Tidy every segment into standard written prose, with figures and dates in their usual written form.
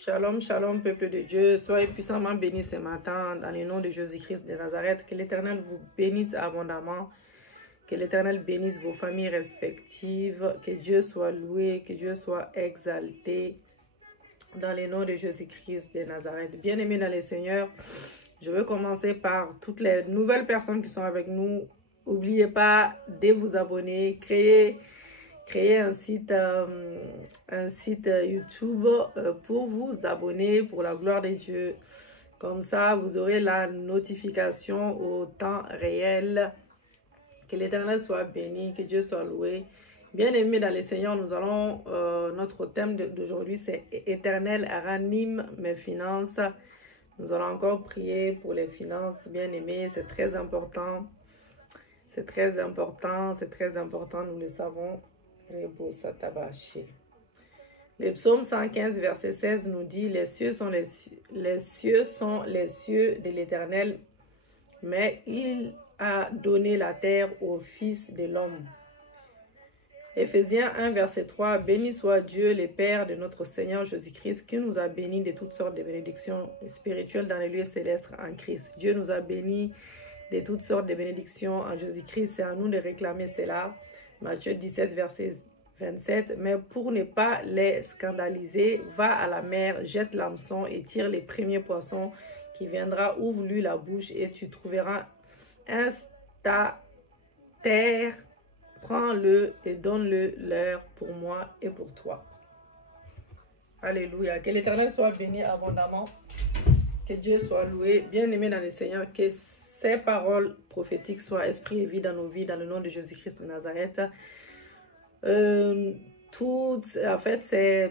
Shalom, shalom, peuple de Dieu. Soyez puissamment bénis ce matin dans le nom de Jésus-Christ de Nazareth. Que l'Éternel vous bénisse abondamment. Que l'Éternel bénisse vos familles respectives. Que Dieu soit loué, que Dieu soit exalté dans le nom de Jésus-Christ de Nazareth. Bien-aimés dans le Seigneur, je veux commencer par toutes les nouvelles personnes qui sont avec nous. N'oubliez pas de vous abonner, créer un site YouTube pour vous abonner pour la gloire de Dieu. Comme ça, vous aurez la notification au temps réel. Que l'Éternel soit béni, que Dieu soit loué. Bien-aimés dans le Seigneur, nous allons, notre thème d'aujourd'hui, c'est « Éternel, ranime mes finances ». Nous allons encore prier pour les finances, bien-aimés, c'est très important. C'est très important, nous le savons. Le psaume 115, verset 16 nous dit « Les cieux sont les cieux de l'Éternel, mais il a donné la terre au Fils de l'homme. » Éphésiens 1, verset 3 « Béni soit Dieu, le Père de notre Seigneur Jésus-Christ, qui nous a bénis de toutes sortes de bénédictions spirituelles dans les lieux célestes en Christ. » Dieu nous a bénis de toutes sortes de bénédictions en Jésus-Christ. C'est à nous de réclamer cela. Matthieu 17, verset 27. « Mais pour ne pas les scandaliser, va à la mer, jette l'hameçon et tire les premiers poissons qui viendra, ouvre-lui la bouche et tu trouveras un statère. Prends-le et donne-le leur pour moi et pour toi. » Alléluia. Que l'Éternel soit béni abondamment. Que Dieu soit loué. Bien-aimé dans le Seigneur, que ces paroles prophétiques soient esprit et vie dans nos vies, dans le nom de Jésus-Christ de Nazareth. En fait, ces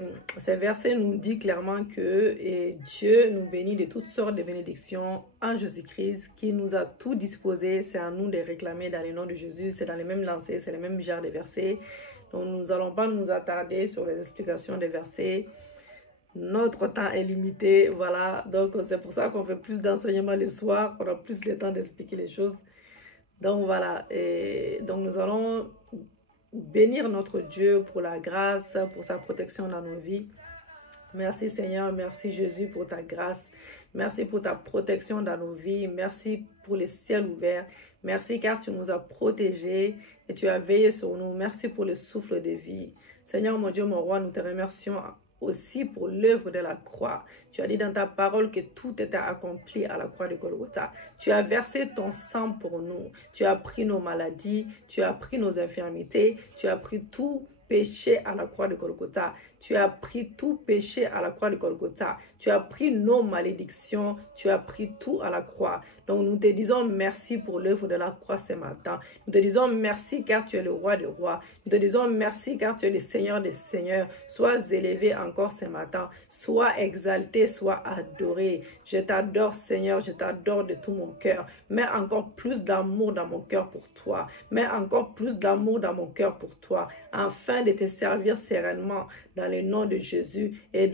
versets nous disent clairement que Dieu nous bénit de toutes sortes de bénédictions en Jésus-Christ, qui nous a tout disposé. C'est à nous de réclamer dans le nom de Jésus. C'est dans les mêmes lancers, c'est les mêmes genres de versets. Donc, nous n'allons pas nous attarder sur les explications des versets. Notre temps est limité, voilà. Donc, c'est pour ça qu'on fait plus d'enseignements le soir. On a plus le temps d'expliquer les choses. Donc, voilà. Et donc, nous allons bénir notre Dieu pour la grâce, pour sa protection dans nos vies. Merci Seigneur, merci Jésus pour ta grâce. Merci pour ta protection dans nos vies. Merci pour les ciels ouverts. Merci car tu nous as protégés et tu as veillé sur nous. Merci pour le souffle de vie. Seigneur mon Dieu, mon roi, nous te remercions aussi pour l'œuvre de la croix. Tu as dit dans ta parole que tout était accompli à la croix de Golgotha. Tu as versé ton sang pour nous. Tu as pris nos maladies, tu as pris nos infirmités, tu as pris tout péché à la croix de Golgotha. Tu as pris tout péché à la croix de Golgotha. Tu as pris nos malédictions, tu as pris tout à la croix. Donc nous te disons merci pour l'œuvre de la croix ce matin. Nous te disons merci car tu es le roi des rois. Nous te disons merci car tu es le Seigneur des seigneurs. Sois élevé encore ce matin. Sois exalté, sois adoré. Je t'adore Seigneur, je t'adore de tout mon cœur. Mets encore plus d'amour dans mon cœur pour toi. Mets encore plus d'amour dans mon cœur pour toi. Afin de te servir sereinement dans le nom de Jésus. Et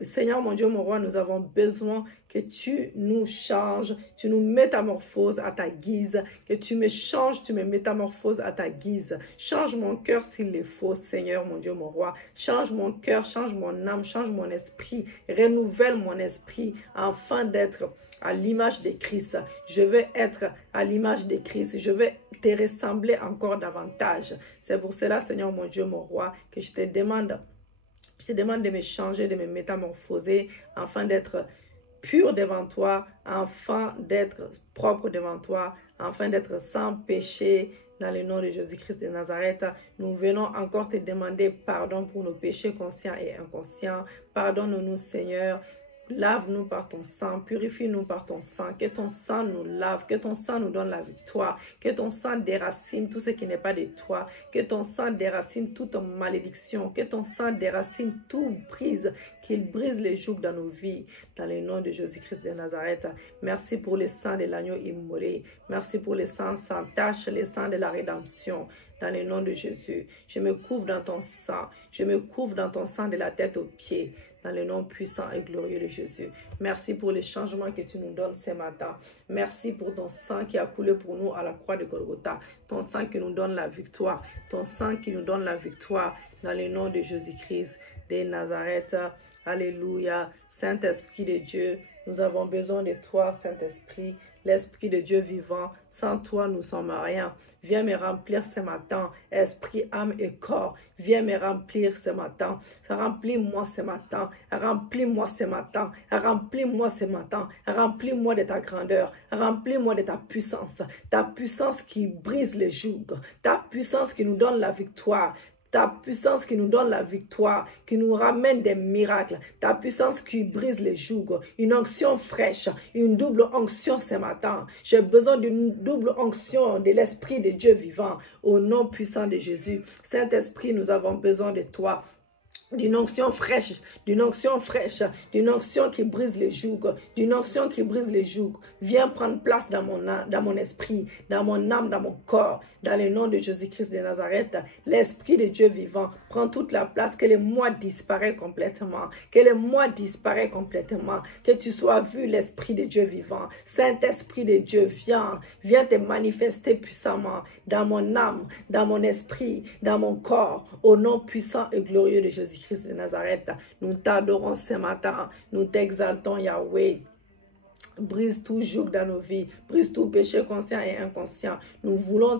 Seigneur mon Dieu, mon roi, nous avons besoin que tu nous changes, tu nous métamorphoses à ta guise, que tu me changes, tu me métamorphoses à ta guise. Change mon cœur s'il le faut, Seigneur mon Dieu, mon roi. Change mon cœur, change mon âme, change mon esprit, renouvelle mon esprit afin d'être à l'image de Christ. Je veux être à l'image de Christ. Je veux te ressembler encore davantage. C'est pour cela, Seigneur mon Dieu, mon roi, que je te demande de me changer, de me métamorphoser afin d'être pur devant toi, afin d'être propre devant toi, afin d'être sans péché. Dans le nom de Jésus-Christ de Nazareth, nous venons encore te demander pardon pour nos péchés conscients et inconscients. Pardonne-nous, Seigneur. Lave-nous par ton sang, purifie-nous par ton sang, que ton sang nous lave, que ton sang nous donne la victoire, que ton sang déracine tout ce qui n'est pas de toi, que ton sang déracine toute malédiction, que ton sang déracine tout brise, qu'il brise les jougs dans nos vies, dans le nom de Jésus-Christ de Nazareth. Merci pour le sang de l'agneau immolé, merci pour le sang sans tache, le sang de la rédemption, dans le nom de Jésus. Je me couvre dans ton sang, je me couvre dans ton sang de la tête aux pieds, dans le nom puissant et glorieux de Jésus. Merci pour les changements que tu nous donnes ce matin. Merci pour ton sang qui a coulé pour nous à la croix de Golgotha. Ton sang qui nous donne la victoire. Ton sang qui nous donne la victoire dans le nom de Jésus-Christ de Nazareth. Alléluia. Saint-Esprit de Dieu, nous avons besoin de toi, Saint-Esprit, l'Esprit de Dieu vivant. Sans toi, nous ne sommes rien. Viens me remplir ce matin, esprit, âme et corps. Viens me remplir ce matin. Remplis-moi ce matin. Remplis-moi ce matin. Remplis-moi ce matin. Remplis-moi de ta grandeur. Remplis-moi de ta puissance. Ta puissance qui brise les jougs. Ta puissance qui nous donne la victoire. Ta puissance qui nous donne la victoire, qui nous ramène des miracles. Ta puissance qui brise les jougs. Une onction fraîche, une double onction ce matin. J'ai besoin d'une double onction de l'Esprit de Dieu vivant. Au nom puissant de Jésus. Saint-Esprit, nous avons besoin de toi. D'une onction fraîche, d'une onction fraîche, d'une onction qui brise les jougs, d'une onction qui brise les jougs. Viens prendre place dans mon esprit, dans mon âme, dans mon corps, dans le nom de Jésus-Christ de Nazareth. L'Esprit de Dieu vivant prend toute la place, que le moi disparaît complètement, que le moi disparaît complètement, que tu sois vu l'Esprit de Dieu vivant. Saint-Esprit de Dieu, viens te manifester puissamment dans mon âme, dans mon esprit, dans mon corps, au nom puissant et glorieux de Jésus-Christ de Nazareth. Nous t'adorons ce matin, nous t'exaltons Yahweh. Brise tout joug dans nos vies, brise tout péché conscient et inconscient. Nous venons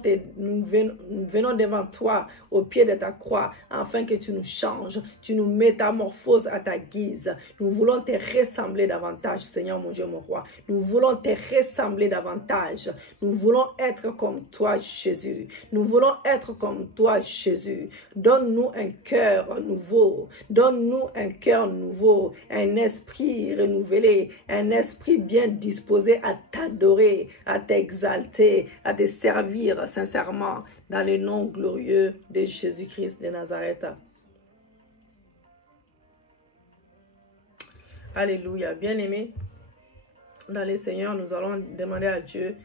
devant toi au pied de ta croix afin que tu nous changes, tu nous métamorphoses à ta guise. Nous voulons te ressembler davantage, Seigneur mon Dieu, mon roi. Nous voulons te ressembler davantage. Nous voulons être comme toi, Jésus. Nous voulons être comme toi, Jésus. Donne-nous un cœur nouveau. Donne-nous un cœur nouveau, un esprit renouvelé, un esprit bien disposé à t'adorer, à t'exalter, à te servir sincèrement dans le nom glorieux de Jésus-Christ de Nazareth. Alléluia. Bien-aimés, dans le Seigneur, nous allons demander à Dieu,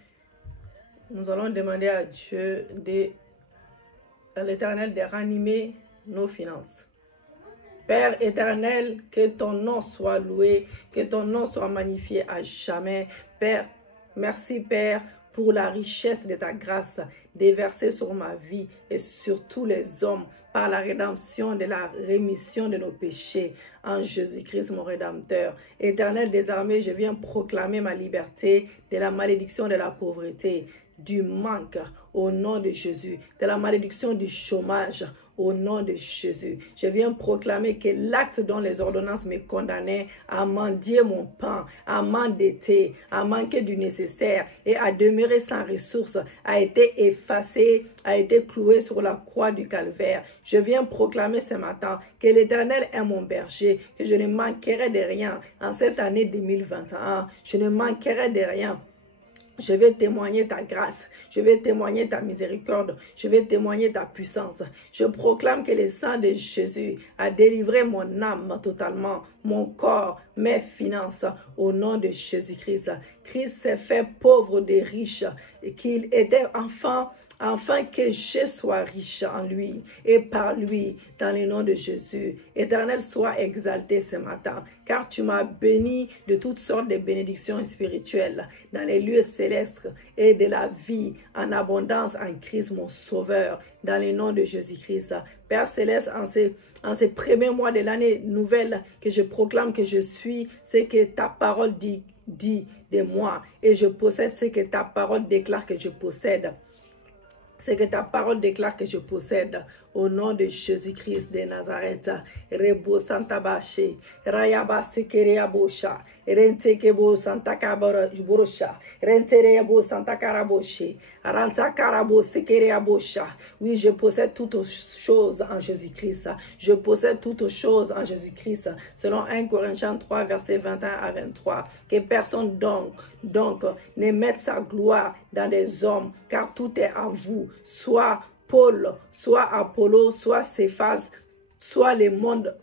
à l'Éternel de ranimer nos finances. Père éternel, que ton nom soit loué, que ton nom soit magnifié à jamais. Père, merci Père pour la richesse de ta grâce déversée sur ma vie et sur tous les hommes par la rédemption de la rémission de nos péchés en Jésus-Christ mon Rédempteur. Éternel des armées, je viens proclamer ma liberté de la malédiction de la pauvreté, du manque au nom de Jésus, de la malédiction du chômage au nom de Jésus. Je viens proclamer que l'acte dont les ordonnances me condamnaient à mendier mon pain, à m'endetter, à manquer du nécessaire et à demeurer sans ressources a été effacé, a été cloué sur la croix du calvaire. Je viens proclamer ce matin que l'Éternel est mon berger, que je ne manquerai de rien en cette année 2021. Je ne manquerai de rien. Je vais témoigner ta grâce, je vais témoigner ta miséricorde, je vais témoigner ta puissance. Je proclame que le sang de Jésus a délivré mon âme totalement, mon corps, mes finances, au nom de Jésus-Christ. Christ s'est fait pauvre des riches et qu'il était afin que je sois riche en lui et par lui, dans le nom de Jésus. Éternel, sois exalté ce matin, car tu m'as béni de toutes sortes de bénédictions spirituelles dans les lieux célestes et de la vie en abondance en Christ, mon Sauveur, dans le nom de Jésus-Christ. Père Céleste, en ces premiers mois de l'année nouvelle que je proclame que je suis, c'est que ta parole dit de moi et je possède ce que ta parole déclare que je possède. C'est que ta parole déclare que je possède au nom de Jésus-Christ de Nazareth. Rebo Santa Bache, Rayaba Sekereabosha, Rentekebo Santa Kaborosha, Renterebo Santa Karaboshe, Aranta Karabo Sekereabosha. Oui, je possède toutes choses en Jésus-Christ. Je possède toutes choses en Jésus-Christ. Selon 1 Corinthiens 3, versets 21 à 23. Que personne donc ne mette sa gloire dans des hommes, car tout est en vous. Soit Paul, soit Apollo, soit Céphas, soit le monde,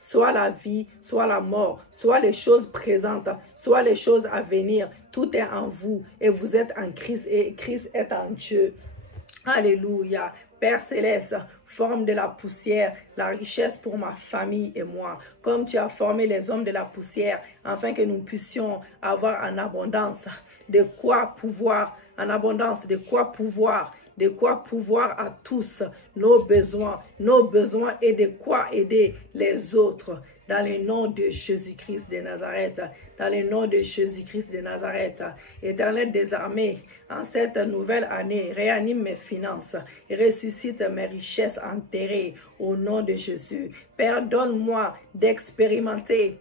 soit la vie, soit la mort, soit les choses présentes, soit les choses à venir. Tout est en vous et vous êtes en Christ et Christ est en Dieu. Alléluia. Père Céleste, forme de la poussière la richesse pour ma famille et moi, comme tu as formé les hommes de la poussière, afin que nous puissions avoir en abondance de quoi pouvoir de quoi pouvoir à tous nos besoins et de quoi aider les autres. Dans le nom de Jésus-Christ de Nazareth, dans le nom de Jésus-Christ de Nazareth, Éternel des armées, en cette nouvelle année, réanime mes finances, ressuscite mes richesses enterrées au nom de Jésus. Père, donne-moi d'expérimenter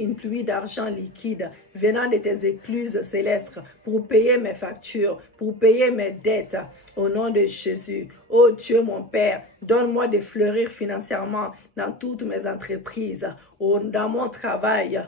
une pluie d'argent liquide venant de tes écluses célestes pour payer mes factures, pour payer mes dettes au nom de Jésus. Oh Dieu mon Père, donne-moi de fleurir financièrement dans toutes mes entreprises, dans mon travail.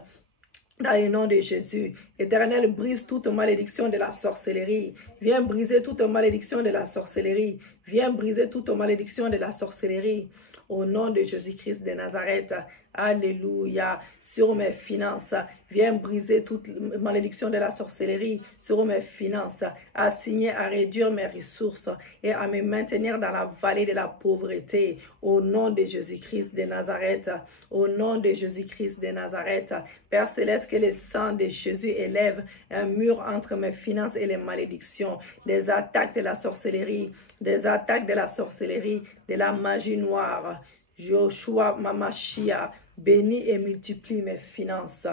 Dans le nom de Jésus, Éternel, brise toute malédiction de la sorcellerie. Viens briser toute malédiction de la sorcellerie. Viens briser toute malédiction de la sorcellerie. Au nom de Jésus-Christ de Nazareth, alléluia, sur mes finances. Viens briser toute malédiction de la sorcellerie sur mes finances, assigner à réduire mes ressources et à me maintenir dans la vallée de la pauvreté. Au nom de Jésus-Christ de Nazareth, au nom de Jésus-Christ de Nazareth, Père Céleste, que le sang de Jésus élève un mur entre mes finances et les malédictions, des attaques de la sorcellerie, de la magie noire. Joshua Mamashia, bénis et multiplie mes finances.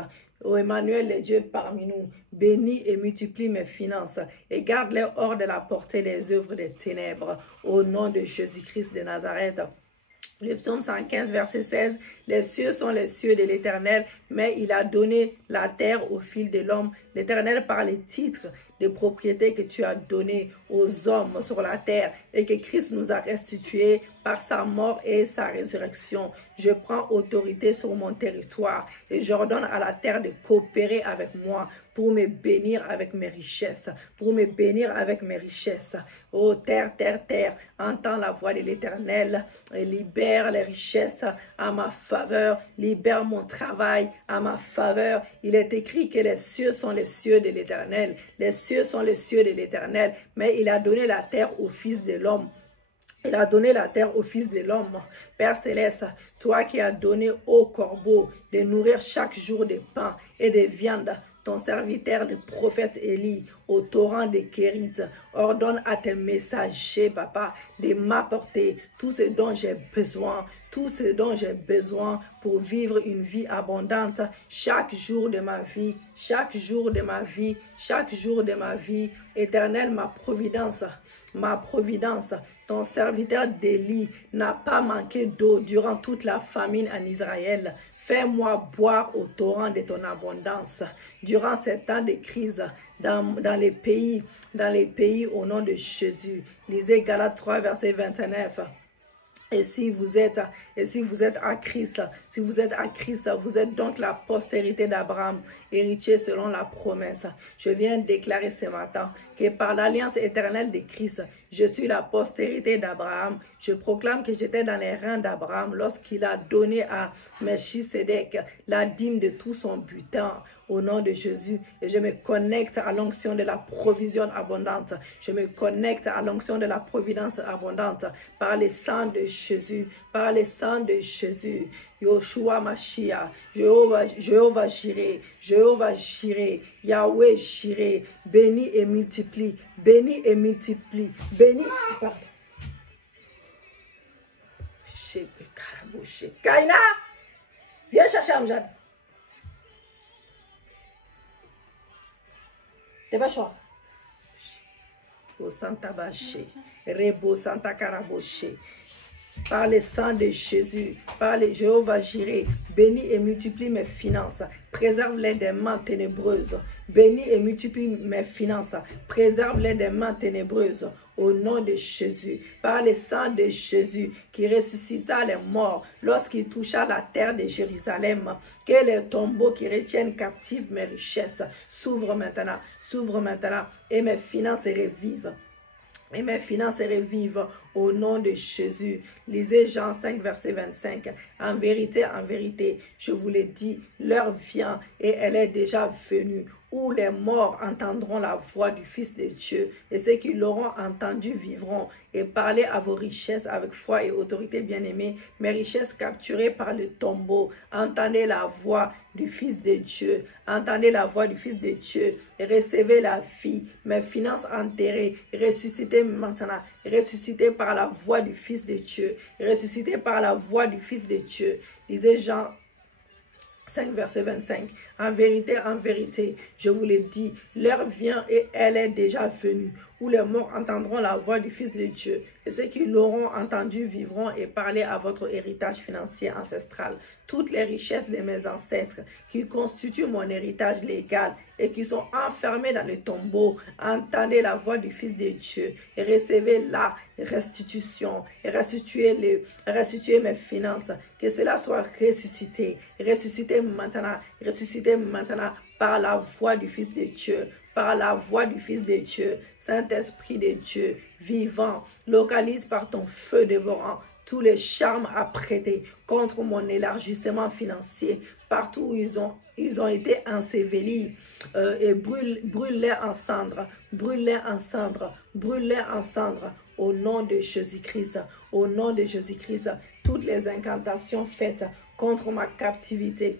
Ô Emmanuel, le Dieu parmi nous, bénis et multiplie mes finances et garde-les hors de la portée des œuvres des ténèbres. Au nom de Jésus-Christ de Nazareth. Le psaume 115, verset 16, « Les cieux sont les cieux de l'Éternel, mais il a donné la terre au fil de l'homme. L'Éternel par les titres de propriété que tu as donnés aux hommes sur la terre et que Christ nous a restitués par sa mort et sa résurrection. Je prends autorité sur mon territoire et j'ordonne à la terre de coopérer avec moi pour me bénir avec mes richesses, Ô terre, terre, terre, entends la voix de l'Éternel et libère les richesses à ma faveur, libère mon travail à ma faveur. Il est écrit que les cieux sont les cieux de l'Éternel, les cieux sont les cieux de l'Éternel, mais il a donné la terre au Fils de l'homme. Il a donné la terre au Fils de l'homme. Père Céleste, toi qui as donné au corbeau de nourrir chaque jour de pain et de viande, ton serviteur, le prophète Élie, au torrent des Kérites, ordonne à tes messagers, papa, de m'apporter tout ce dont j'ai besoin, pour vivre une vie abondante chaque jour de ma vie, Éternel, ma providence, ton serviteur d'Élie n'a pas manqué d'eau durant toute la famine en Israël. Fais-moi boire au torrent de ton abondance durant ces temps de crise dans les pays au nom de Jésus. Lisez Galates 3, verset 29. Et si vous êtes à Christ, vous êtes donc la postérité d'Abraham, héritier selon la promesse. Je viens déclarer ce matin que par l'alliance éternelle de Christ, je suis la postérité d'Abraham. Je proclame que j'étais dans les reins d'Abraham lorsqu'il a donné à Melchisédek la dîme de tout son butin. Au nom de Jésus, et je me connecte à l'onction de la provision abondante. Je me connecte à l'onction de la providence abondante par le sang de Jésus, Yoshua Mashiach, Jéhovah Jireh, Yahweh Jireh, bénis et multiplie, bénis. Pardon. Kaina, viens chercher Amjad. Dépêche-toi. Au Santa Baché, Rebo Santa Karaboché. Par le sang de Jésus, par le Jéhovah Jireh, bénis et multiplie mes finances, préserve-les des mains ténébreuses. Bénis et multiplie mes finances, préserve-les des mains ténébreuses. Au nom de Jésus, par le sang de Jésus qui ressuscita les morts lorsqu'il toucha la terre de Jérusalem, que les tombeaux qui retiennent captives mes richesses s'ouvrent maintenant, et mes finances revivent. Au nom de Jésus. Lisez Jean 5, verset 25. En vérité, je vous l'ai dit, l'heure vient et elle est déjà venue où les morts entendront la voix du Fils de Dieu, et ceux qui l'auront entendu vivront. Et parlez à vos richesses avec foi et autorité, bien-aimés, mes richesses capturées par le tombeau. Entendez la voix du Fils de Dieu, entendez la voix du Fils de Dieu, et recevez la vie, mes finances enterrées, ressuscitées maintenant, ressuscitées par la voix du Fils de Dieu, ressuscitées par la voix du Fils de Dieu. Disait Jean 5, verset 25. En vérité, je vous le dis, l'heure vient et elle est déjà venue, où les morts entendront la voix du Fils de Dieu, et ceux qui l'auront entendu vivront et parler à votre héritage financier ancestral. Toutes les richesses de mes ancêtres qui constituent mon héritage légal et qui sont enfermées dans le tombeau, entendez la voix du Fils de Dieu et recevez la restitution et restituez mes finances, que cela soit ressuscité maintenant par la voix du Fils de Dieu, par la voix du Fils de Dieu. Saint-Esprit de Dieu, vivant, localise par ton feu dévorant tous les charmes apprêtés contre mon élargissement financier, partout où ils ont été ensevelis, et brûle-les en cendres, brûle-les en cendres, brûle-les en cendres, au nom de Jésus-Christ, au nom de Jésus-Christ. Toutes les incantations faites contre ma captivité,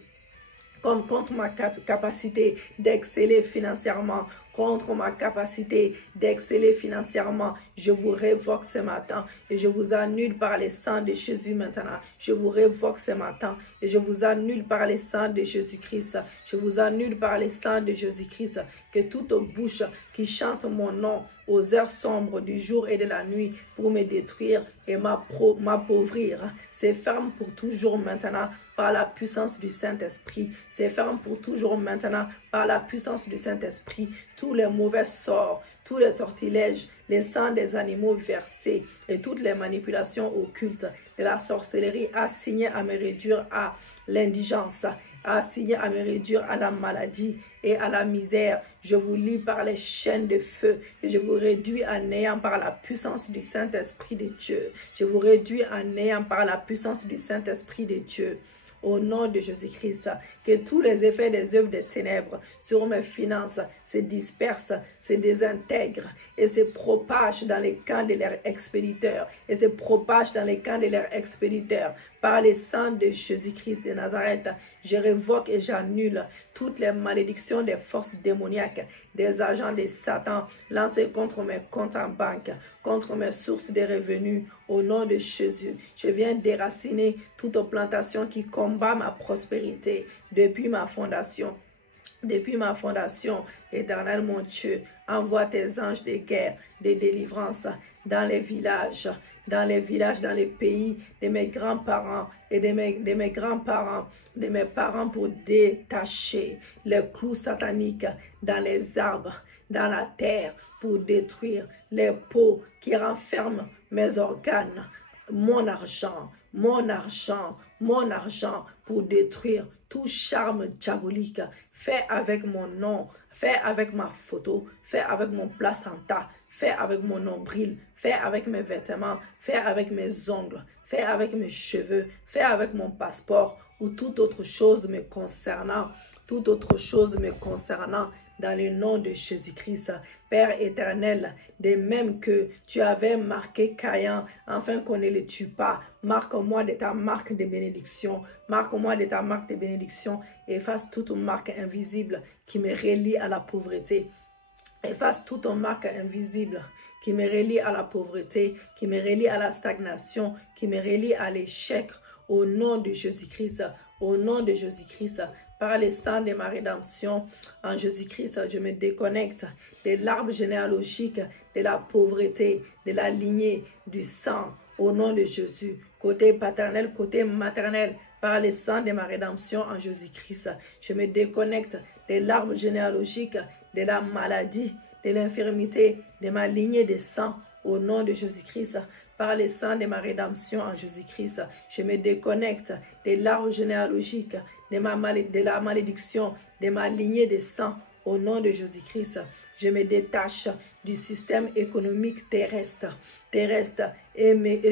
contre ma capacité d'exceller financièrement, contre ma capacité d'exceller financièrement, je vous révoque ce matin et je vous annule par le sang de Jésus maintenant. Je vous révoque ce matin et je vous annule par le sang de Jésus-Christ. Je vous annule par le sang de Jésus-Christ. Que toute bouche qui chante mon nom aux heures sombres du jour et de la nuit pour me détruire et m'appauvrir, c'est ferme pour toujours maintenant par la puissance du Saint-Esprit. C'est ferme pour toujours maintenant par la puissance du Saint-Esprit. Tous les mauvais sorts, tous les sortilèges, les sangs des animaux versés et toutes les manipulations occultes de la sorcellerie assignées à me réduire à l'indigence, assignées à me réduire à la maladie et à la misère. Je vous lie par les chaînes de feu et je vous réduis à néant par la puissance du Saint-Esprit de Dieu. Je vous réduis à néant par la puissance du Saint-Esprit de Dieu. Au nom de Jésus-Christ, que tous les effets des œuvres des ténèbres sur mes finances se dispersent, se désintègrent et se propagent dans les camps de leurs expéditeurs. Et se propagent dans les camps de leurs expéditeurs. Par le sang de Jésus-Christ de Nazareth, je révoque et j'annule toutes les malédictions des forces démoniaques, des agents de Satan lancés contre mes comptes en banque, contre mes sources de revenus. Au nom de Jésus, je viens déraciner toute plantation qui combat ma prospérité depuis ma fondation. Depuis ma fondation, Éternel mon Dieu, envoie tes anges de guerre, de délivrance dans les villages, dans les pays de mes grands-parents et de mes grands-parents, de mes parents pour détacher les clous sataniques dans les arbres, dans la terre pour détruire les peaux qui renferment mes organes, mon argent pour détruire tout charme diabolique fait avec mon nom, fait avec ma photo, fait avec mon placenta, fait avec mon nombril, fait avec mes vêtements, fait avec mes ongles, fait avec mes cheveux, fait avec mon passeport ou toute autre chose me concernant, dans le nom de Jésus-Christ. Père éternel, de même que tu avais marqué Caïn, afin qu'on ne le tue pas, marque-moi de ta marque de bénédiction, efface toute marque invisible qui me relie à la pauvreté, efface toute marque invisible qui me relie à la pauvreté, qui me relie à la stagnation, qui me relie à l'échec, au nom de Jésus-Christ, par le sang de ma rédemption, en Jésus-Christ, je me déconnecte de l'arbre généalogique, de la pauvreté, de la lignée, du sang, au nom de Jésus, côté paternel, côté maternel, par le sang de ma rédemption en Jésus-Christ. Je me déconnecte de l'arbre généalogique, de la maladie, de l'infirmité, de ma lignée de sang, au nom de Jésus-Christ. Par le sang de ma rédemption en Jésus-Christ, je me déconnecte de l'arbre généalogique, de la malédiction, de ma lignée de sang, Au nom de Jésus-Christ, je me détache du système économique terrestre et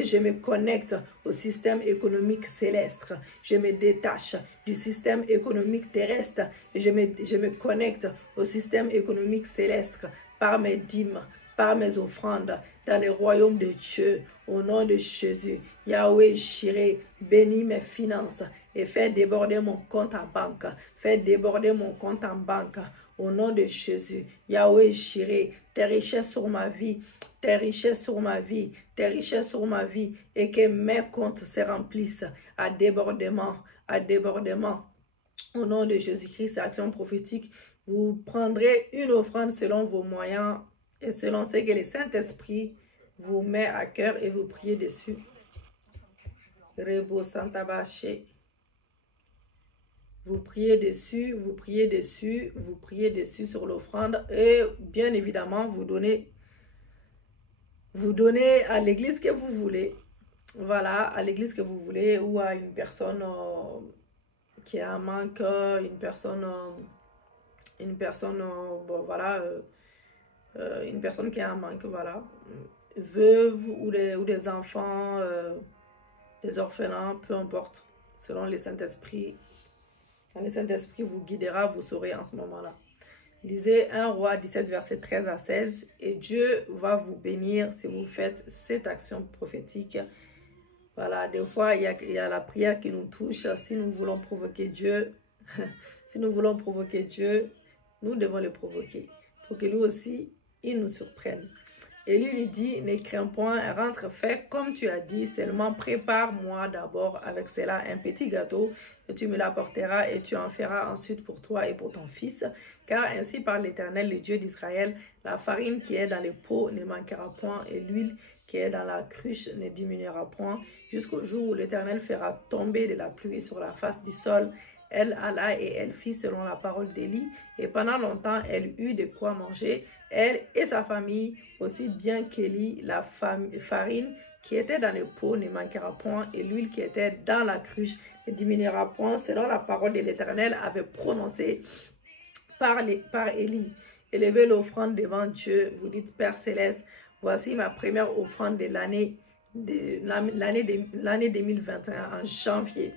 je me connecte au système économique céleste. Je me détache du système économique terrestre et je me connecte au système économique céleste par mes dîmes, par mes offrandes dans le royaume de Dieu. Au nom de Jésus, Yahweh Jireh, bénis mes finances et fais déborder mon compte en banque. Fais déborder mon compte en banque. Au nom de Jésus, Yahweh Jireh, tes richesses sur ma vie, tes richesses sur ma vie, tes richesses sur ma vie, et que mes comptes se remplissent à débordement, à débordement. Au nom de Jésus-Christ, action prophétique, vous prendrez une offrande selon vos moyens et selon ce que le Saint-Esprit vous met à cœur et vous priez dessus. Rebo Santabaché. Vous priez dessus, vous priez dessus, vous priez dessus sur l'offrande et bien évidemment, vous donnez à l'église que vous voulez. Voilà, à l'église que vous voulez ou à une personne qui a un manque, bon voilà, une personne qui a un manque, voilà. Veuve ou des enfants, des orphelins, peu importe, selon le Saint-Esprit. Quand le Saint-Esprit vous guidera, vous saurez en ce moment-là. Lisez 1 Roi 17, verset 13 à 16. Et Dieu va vous bénir si vous faites cette action prophétique. Voilà, des fois, il y a la prière qui nous touche. Si nous voulons provoquer Dieu, si nous voulons provoquer Dieu, nous devons le provoquer. Pour que lui aussi, il nous surprenne. Et lui dit, ne crains point, rentre, fais comme tu as dit, seulement prépare-moi d'abord avec cela un petit gâteau, et tu me l'apporteras et tu en feras ensuite pour toi et pour ton fils. Car ainsi par l'Éternel, le Dieu d'Israël, la farine qui est dans les pots ne manquera point et l'huile qui est dans la cruche ne diminuera point, jusqu'au jour où l'Éternel fera tomber de la pluie sur la face du sol. Elle alla et elle fit selon la parole d'Élie, et pendant longtemps elle eut de quoi manger, elle et sa famille, aussi bien qu'Élie, la farine qui était dans les pots ne manquera point, et l'huile qui était dans la cruche ne diminuera point, selon la parole de l'Éternel avait prononcé par Élie. Élevez l'offrande devant Dieu, vous dites, Père Céleste, voici ma première offrande de l'année 2021 en janvier.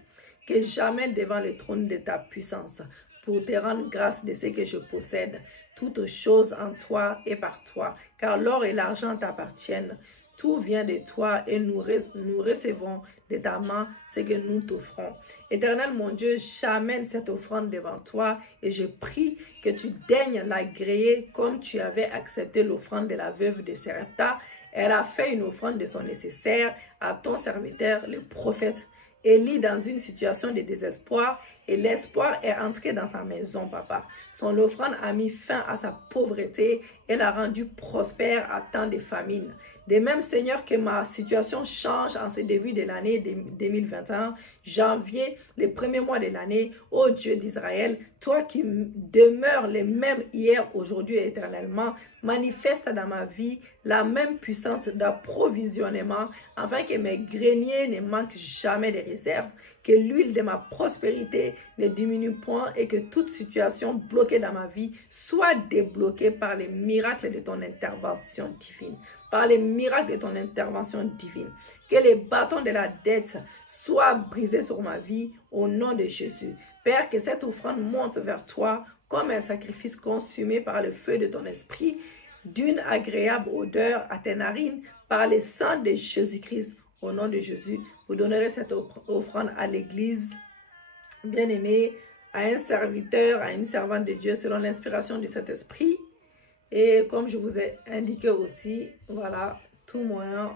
Que jamais devant le trône de ta puissance, pour te rendre grâce de ce que je possède, toutes choses en toi et par toi, car l'or et l'argent t'appartiennent. Tout vient de toi et nous recevons de ta main ce que nous t'offrons. Éternel mon Dieu, j'amène cette offrande devant toi et je prie que tu daignes l'agréer comme tu avais accepté l'offrande de la veuve de Sarepta. Elle a fait une offrande de son nécessaire à ton serviteur, le prophète Élie, dans une situation de désespoir, et l'espoir est entré dans sa maison, papa. Son offrande a mis fin à sa pauvreté et l'a rendu prospère à temps de famine. De même, Seigneur, que ma situation change en ce début de l'année 2021, janvier, les premiers mois de l'année, ô Dieu d'Israël, toi qui demeures le même hier, aujourd'hui et éternellement, manifeste dans ma vie la même puissance d'approvisionnement afin que mes greniers ne manquent jamais de réserves, que l'huile de ma prospérité ne diminue point et que toute situation bloquée dans ma vie soit débloquée par les miracles de ton intervention divine. Par les miracles de ton intervention divine. Que les bâtons de la dette soient brisés sur ma vie au nom de Jésus. Père, que cette offrande monte vers toi comme un sacrifice consumé par le feu de ton esprit, d'une agréable odeur à tes narines, par le sang de Jésus-Christ. Au nom de Jésus, vous donnerez cette offrande à l'église, bien-aimé, à un serviteur, à une servante de Dieu, selon l'inspiration de cet esprit. Et comme je vous ai indiqué aussi, voilà, tout moyen,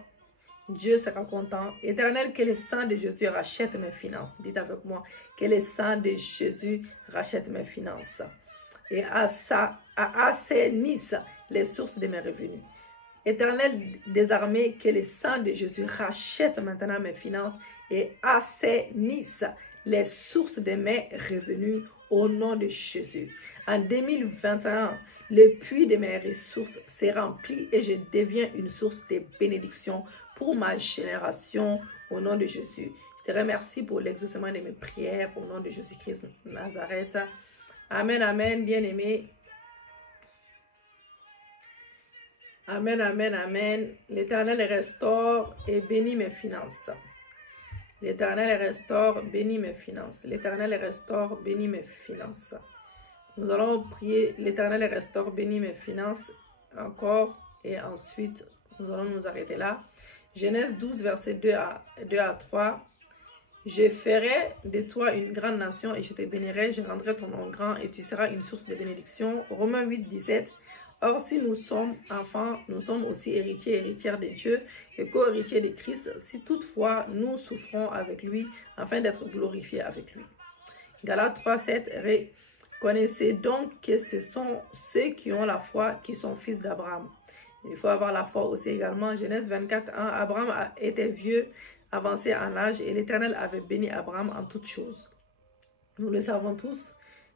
Dieu sera content. Éternel, que le sang de Jésus rachète mes finances. Dites avec moi, que le sang de Jésus rachète mes finances. Et assainisse les sources de mes revenus. Éternel des armées, que le sang de Jésus rachète maintenant mes finances et assainisse les sources de mes revenus au nom de Jésus. En 2021, le puits de mes ressources s'est rempli et je deviens une source de bénédiction pour ma génération au nom de Jésus. Je te remercie pour l'exaucement de mes prières au nom de Jésus-Christ de Nazareth. Amen, amen, bien-aimés. Amen, amen, amen. L'Éternel restaure et bénit mes finances. L'Éternel restaure, bénit mes finances. L'Éternel restaure, bénit mes finances. Nous allons prier, l'Éternel restaure, bénit mes finances encore et ensuite nous allons nous arrêter là. Genèse 12, verset 2 à 3. Je ferai de toi une grande nation et je te bénirai, je rendrai ton nom grand et tu seras une source de bénédiction. Romains 8, 17. Or, si nous sommes enfants, nous sommes aussi héritiers et héritières de Dieu et co-héritiers de Christ, si toutefois nous souffrons avec lui, afin d'être glorifiés avec lui. Galates 3, 7. Connaissez donc que ce sont ceux qui ont la foi qui sont fils d'Abraham. Il faut avoir la foi aussi également. Genèse 24, 1. Abraham était vieux, avancé en âge et l'Éternel avait béni Abraham en toutes choses. Nous le savons tous.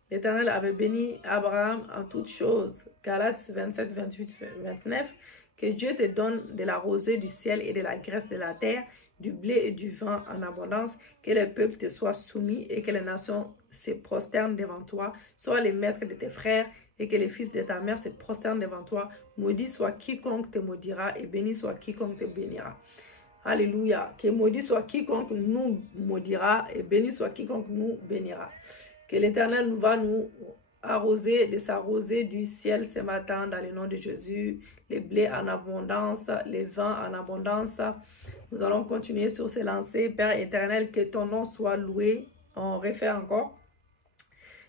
L'Éternel avait béni Abraham en toutes choses. Galates 27, 28, 29. Que Dieu te donne de la rosée du ciel et de la graisse de la terre, du blé et du vin en abondance, que les peuples te soient soumis et que les nations se prosternent devant toi, sois les maîtres de tes frères et que les fils de ta mère se prosternent devant toi. Maudit soit quiconque te maudira et béni soit quiconque te bénira. Alléluia. Que maudit soit quiconque nous maudira et béni soit quiconque nous bénira. Que l'Éternel va nous arroser de sa rosée du ciel ce matin dans le nom de Jésus. Les blés en abondance, les vins en abondance. Nous allons continuer sur ces lancers. Père éternel, que ton nom soit loué. On refait encore.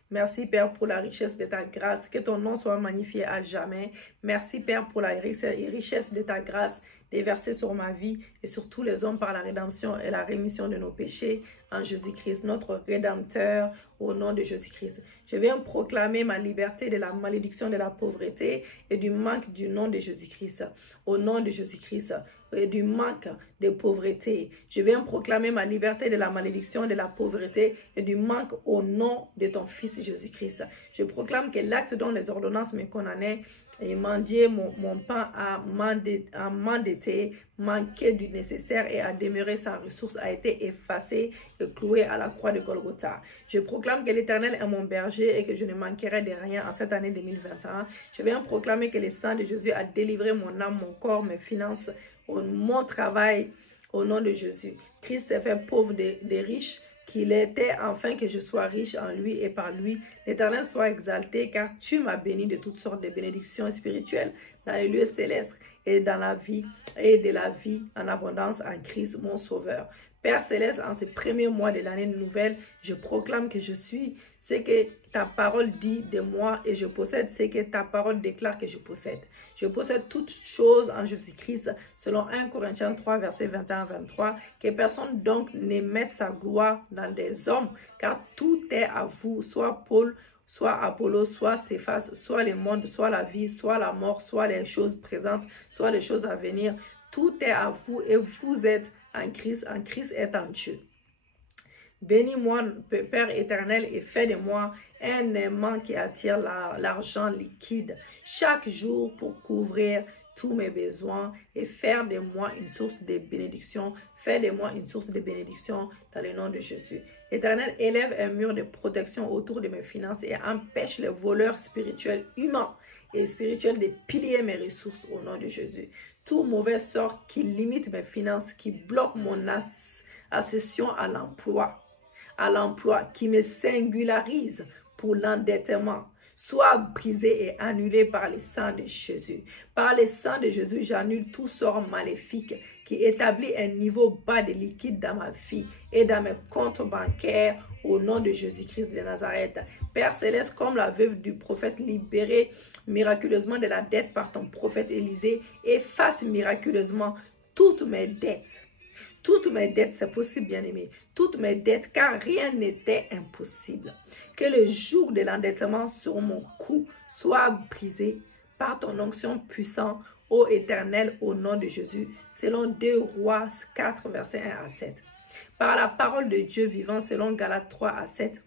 Merci Père pour la richesse de ta grâce. Que ton nom soit magnifié à jamais. Merci Père pour la richesse de ta grâce déversée sur ma vie et sur tous les hommes par la rédemption et la rémission de nos péchés en Jésus-Christ, notre Rédempteur, au nom de Jésus-Christ. Je viens proclamer ma liberté de la malédiction de la pauvreté et du manque du nom de Jésus-Christ. Au nom de Jésus-Christ et du manque de pauvreté. Je viens proclamer ma liberté de la malédiction de la pauvreté et du manque au nom de ton Fils Jésus-Christ. Je proclame que l'acte dont les ordonnances me condamnaient et mendier mon pain à m'endetter, manquer du nécessaire et à demeurer sans ressource a été effacé et cloué à la croix de Golgotha. Je proclame que l'Éternel est mon berger et que je ne manquerai de rien en cette année 2021. Je viens proclamer que le sang de Jésus a délivré mon âme, mon corps, mes finances, mon travail au nom de Jésus. Christ s'est fait pauvre des riches, qu'il était enfin que je sois riche en lui et par lui. L'Éternel soit exalté car tu m'as béni de toutes sortes de bénédictions spirituelles dans les lieux célestes et dans la vie et de la vie en abondance en Christ mon Sauveur. Père Céleste, en ces premiers mois de l'année nouvelle, je proclame que je suis ce que ta parole dit de moi et je possède ce que ta parole déclare que je possède. Je possède toutes choses en Jésus-Christ, selon 1 Corinthiens 3, verset 21-23. Que personne donc ne mette sa gloire dans des hommes, car tout est à vous, soit Paul, soit Apollo, soit Céphas, soit le monde, soit la vie, soit la mort, soit les choses présentes, soit les choses à venir. Tout est à vous et vous êtes en Christ est en Dieu. Bénis-moi, Père éternel, et fais de moi un aimant qui attire l'argent liquide chaque jour pour couvrir tous mes besoins et faire de moi une source de bénédiction. Fais de moi une source de bénédiction dans le nom de Jésus. Éternel, élève un mur de protection autour de mes finances et empêche les voleurs spirituels, humains et spirituels de piller mes ressources au nom de Jésus. Tout mauvais sort qui limite mes finances, qui bloque mon accession à l'emploi, qui me singularise pour l'endettement, soit brisé et annulé par le sang de Jésus. Par le sang de Jésus, j'annule tout sort maléfique qui établit un niveau bas de liquide dans ma vie et dans mes comptes bancaires au nom de Jésus-Christ de Nazareth. Père Céleste, comme la veuve du prophète libérée miraculeusement de la dette par ton prophète Élisée, efface miraculeusement toutes mes dettes. Toutes mes dettes, c'est possible, bien-aimé. Toutes mes dettes, car rien n'était impossible. Que le joug de l'endettement sur mon cou soit brisé par ton onction puissante, ô Éternel, au nom de Jésus, selon 2 Rois 4, versets 1 à 7. Par la parole de Dieu vivant, selon Galates 3 à 7.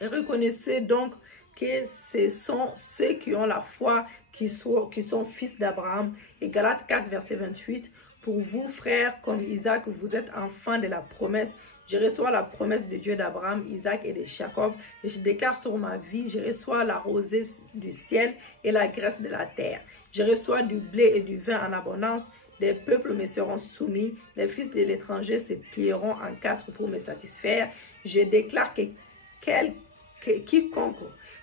Et reconnaissez donc que ce sont ceux qui ont la foi qui sont fils d'Abraham. Et Galates 4, verset 28. Pour vous, frères, comme Isaac, vous êtes enfants de la promesse. Je reçois la promesse de Dieu d'Abraham, Isaac et de Jacob. Et je déclare sur ma vie, je reçois la rosée du ciel et la graisse de la terre. Je reçois du blé et du vin en abondance. Des peuples me seront soumis. Les fils de l'étranger se plieront en quatre pour me satisfaire. Je déclare que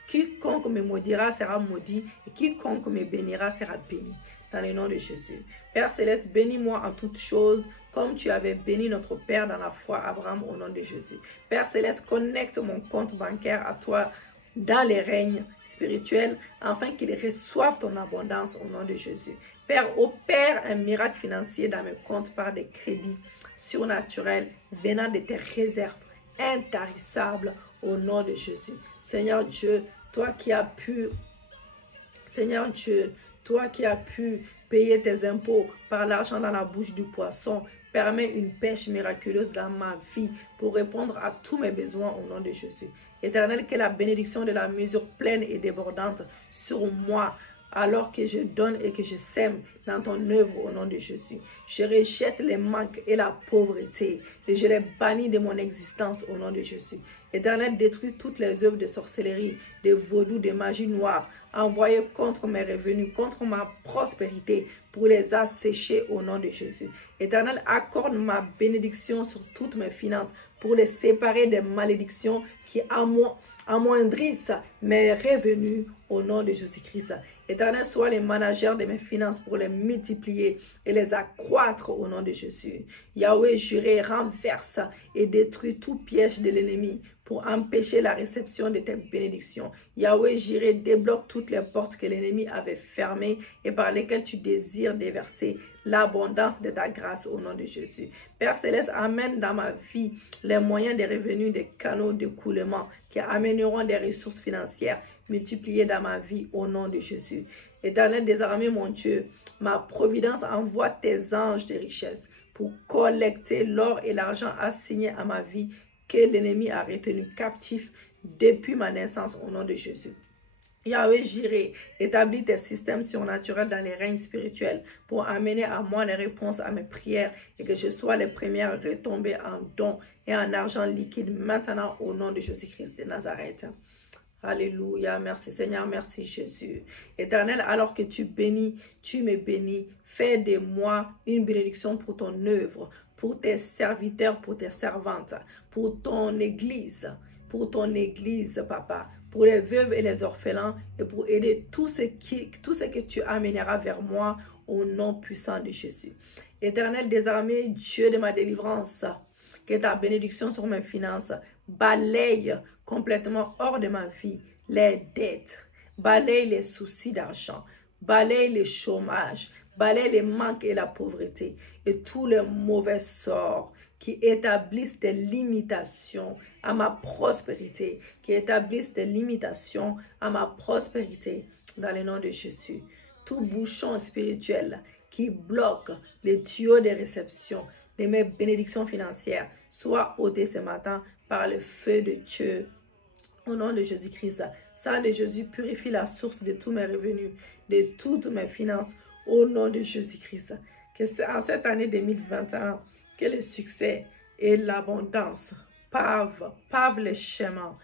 quiconque me maudira sera maudit et quiconque me bénira sera béni. Dans le nom de Jésus. Père Céleste, bénis-moi en toutes choses, comme tu avais béni notre Père dans la foi, Abraham, au nom de Jésus. Père Céleste, connecte mon compte bancaire à toi dans les règnes spirituels, afin qu'il reçoive ton abondance au nom de Jésus. Père, opère un miracle financier dans mes comptes par des crédits surnaturels venant de tes réserves intarissables au nom de Jésus. Seigneur Dieu, toi qui as pu payer tes impôts par l'argent dans la bouche du poisson, permets une pêche miraculeuse dans ma vie pour répondre à tous mes besoins au nom de Jésus. Éternel, que la bénédiction de la mesure pleine et débordante sur moi, alors que je donne et que je sème dans ton œuvre au nom de Jésus. Je rejette les manques et la pauvreté et je les bannis de mon existence au nom de Jésus. Éternel, détruis toutes les œuvres de sorcellerie, de vaudou, de magie noire, envoyées contre mes revenus, contre ma prospérité, pour les assécher au nom de Jésus. Éternel, accorde ma bénédiction sur toutes mes finances, pour les séparer des malédictions qui amoindrissent mes revenus au nom de Jésus-Christ. Éternel, sois les managers de mes finances pour les multiplier et les accroître au nom de Jésus. Yahweh, juré, renverse et détruis tout piège de l'ennemi pour empêcher la réception de tes bénédictions. Yahweh, juré, débloque toutes les portes que l'ennemi avait fermées et par lesquelles tu désires déverser l'abondance de ta grâce au nom de Jésus. Père Céleste, amène dans ma vie les moyens de revenus, des canaux d'écoulement qui amèneront des ressources financières multipliées dans ma vie au nom de Jésus. Éternel des armées, mon Dieu, ma providence envoie tes anges de richesse pour collecter l'or et l'argent assignés à ma vie que l'ennemi a retenu captif depuis ma naissance au nom de Jésus. Yahweh Jireh, établis tes systèmes surnaturels dans les règnes spirituels pour amener à moi les réponses à mes prières et que je sois les premières retombées en dons et en argent liquide maintenant au nom de Jésus-Christ de Nazareth. Alléluia, merci Seigneur, merci Jésus. Éternel, alors que tu bénis, tu me bénis, fais de moi une bénédiction pour ton œuvre, pour tes serviteurs, pour tes servantes, pour ton église, papa, pour les veuves et les orphelins et pour aider tout ce que tu amèneras vers moi au nom puissant de Jésus. Éternel des armées, Dieu de ma délivrance, que ta bénédiction sur mes finances balaye complètement hors de ma vie les dettes, balaye les soucis d'argent, balaye le chômage, balaye les manques et la pauvreté et tous les mauvais sorts qui établissent des limitations à ma prospérité, dans le nom de Jésus. Tout bouchon spirituel qui bloque les tuyaux de réception de mes bénédictions financières soit ôté ce matin par le feu de Dieu. Au nom de Jésus-Christ, sang de Jésus purifie la source de tous mes revenus, de toutes mes finances, au nom de Jésus-Christ. Que en cette année 2021, que le succès et l'abondance pavent les chemins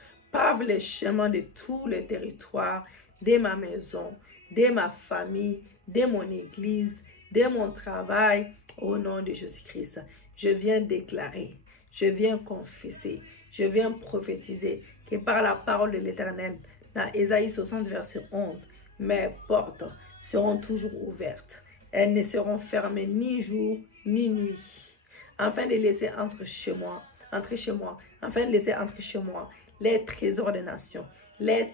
de tous les territoires, de ma maison, de ma famille, de mon église, de mon travail, au nom de Jésus-Christ. Je viens déclarer, je viens confesser, je viens prophétiser que par la parole de l'Éternel, dans Ésaïe 60, verset 11, mes portes seront toujours ouvertes. Elles ne seront fermées ni jour ni nuit, afin de laisser entrer chez moi, les trésors des nations, les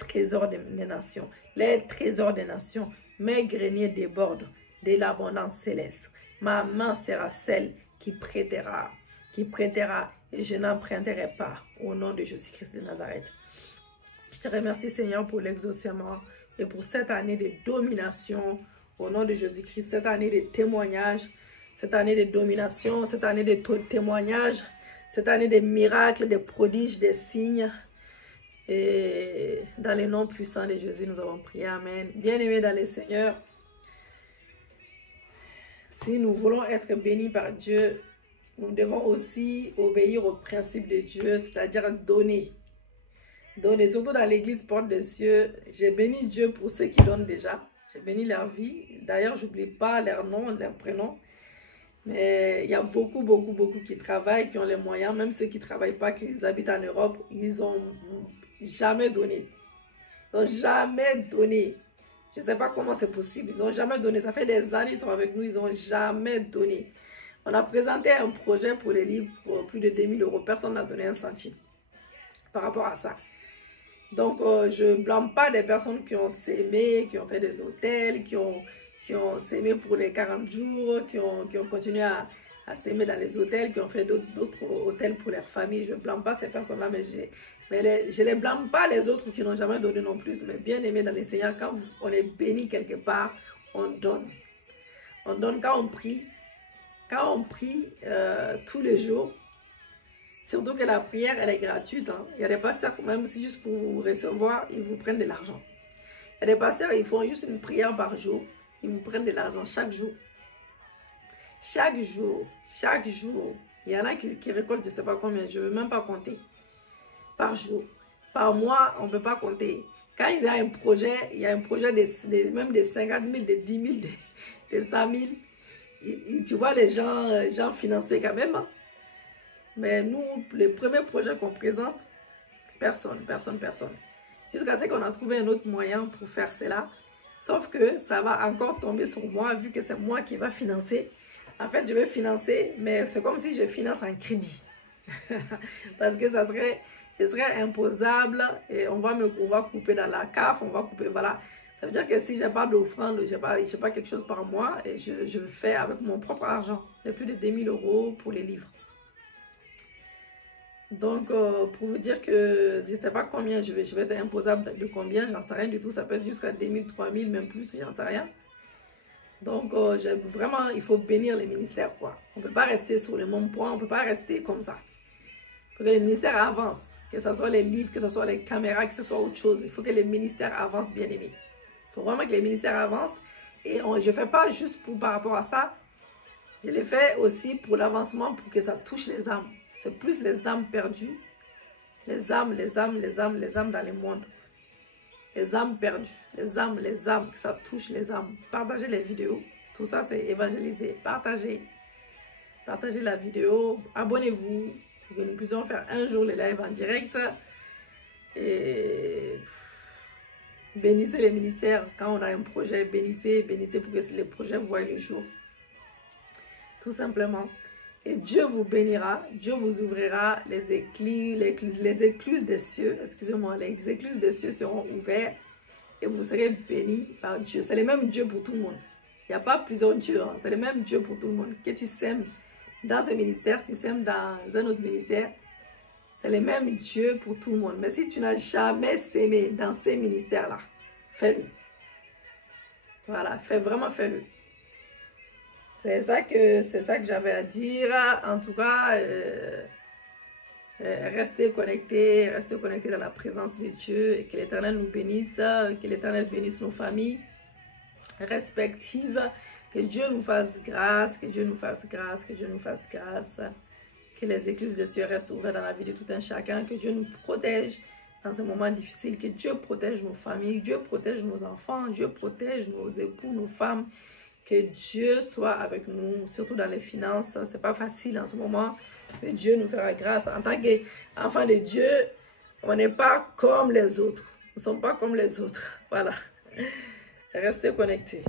trésors des nations. Mes greniers débordent de l'abondance céleste. Ma main sera celle qui prêtera et je n'emprunterai pas au nom de Jésus-Christ de Nazareth. Je te remercie Seigneur pour l'exaucement et pour cette année de domination au nom de Jésus-Christ, cette année de témoignage, cette année de domination, cette année de témoignage, cette année de miracles, de prodiges, de signes. Et dans le nom puissant de Jésus, nous avons prié. Amen. Bien-aimés dans le Seigneur, si nous voulons être bénis par Dieu, nous devons aussi obéir aux principes de Dieu, c'est-à-dire donner. Donner, surtout dans l'église Porte des Cieux. J'ai béni Dieu pour ceux qui donnent déjà. J'ai béni leur vie. D'ailleurs, je n'oublie pas leurs noms, leurs prénoms. Mais il y a beaucoup qui travaillent, qui ont les moyens. Même ceux qui ne travaillent pas, qui habitent en Europe, ils n'ont jamais donné. Ils n'ont jamais donné. Je ne sais pas comment c'est possible. Ils n'ont jamais donné. Ça fait des années qu'ils sont avec nous. Ils n'ont jamais donné. On a présenté un projet pour les livres pour plus de 2000 €. Personne n'a donné un centime par rapport à ça. Donc, je ne blâme pas des personnes qui ont s'aimé, qui ont fait des hôtels, qui ont s'aimé pour les 40 jours, qui ont continué à s'aimer dans les hôtels, qui ont fait d'autres hôtels pour leurs familles. Je ne blâme pas ces personnes-là, mais je ne les blâme pas les autres qui n'ont jamais donné non plus. Mais bien aimé dans les Seigneurs, quand on est béni quelque part, on donne. On donne quand on prie. Quand on prie tous les jours, surtout que la prière, elle est gratuite. Hein. Il y a des pasteurs, même si juste pour vous recevoir, ils vous prennent de l'argent. Il y a des pasteurs, ils font juste une prière par jour. Ils vous prennent de l'argent chaque jour. Chaque jour. Il y en a qui récoltent, je ne sais pas combien, je ne veux même pas compter. Par jour. Par mois, on ne peut pas compter. Quand il y a un projet, il y a un projet même de 50 000, de 10 000, de 100 000. Tu vois les gens financés quand même. Mais nous, les premiers projets qu'on présente, personne. Jusqu'à ce qu'on a trouvé un autre moyen pour faire cela. Sauf que ça va encore tomber sur moi, vu que c'est moi qui va financer. En fait, je vais financer, mais c'est comme si je finance en crédit. Parce que ce serait imposable et on va couper dans la CAF, on va couper, voilà. Ça veut dire que si je n'ai pas d'offrande, je n'ai pas quelque chose par mois, et je fais avec mon propre argent, de plus de 2000 € pour les livres. Donc, pour vous dire que je ne sais pas combien je vais être imposable de combien, j'en sais rien du tout. Ça peut être jusqu'à 2000, 3000, même plus, j'en sais rien. Donc, vraiment, il faut bénir les ministères, quoi. On ne peut pas rester sur le même point, on ne peut pas rester comme ça. Il faut que les ministères avancent, que ce soit les livres, que ce soit les caméras, que ce soit autre chose. Il faut que les ministères avancent, bien aimés. Il faut vraiment que les ministères avancent. Et je ne fais pas juste par rapport à ça. Je le fais aussi pour l'avancement, pour que ça touche les âmes. C'est plus les âmes perdues, les âmes dans le monde. Les âmes perdues, les âmes, que ça touche les âmes. Partagez les vidéos, tout ça c'est évangéliser. Partagez la vidéo, abonnez-vous, que nous puissions faire un jour les lives en direct. Et bénissez les ministères, quand on a un projet, bénissez pour que les projets voient le jour. Tout simplement. Et Dieu vous bénira, Dieu vous ouvrira les écluses des cieux, excusez-moi, les écluses des cieux seront ouvertes et vous serez bénis par Dieu. C'est le même Dieu pour tout le monde. Il n'y a pas plusieurs dieux, hein. C'est le même Dieu pour tout le monde. Que tu sèmes dans ce ministère, tu sèmes dans un autre ministère, c'est le même Dieu pour tout le monde. Mais si tu n'as jamais sémé dans ces ministères-là, fais-le. Voilà, fais-le. C'est ça que j'avais à dire. En tout cas, restez connectés dans la présence de Dieu et que l'Éternel nous bénisse, que l'Éternel bénisse nos familles respectives, que Dieu nous fasse grâce, que les écluses de cieux restent ouvertes dans la vie de tout un chacun, que Dieu nous protège dans ce moment difficile, que Dieu protège nos familles, Dieu protège nos enfants, Dieu protège nos époux, nos femmes. Que Dieu soit avec nous, surtout dans les finances. C'est pas facile en ce moment, mais Dieu nous fera grâce. En tant qu'enfants de Dieu, on n'est pas comme les autres. Nous ne sommes pas comme les autres. Voilà. Restez connectés.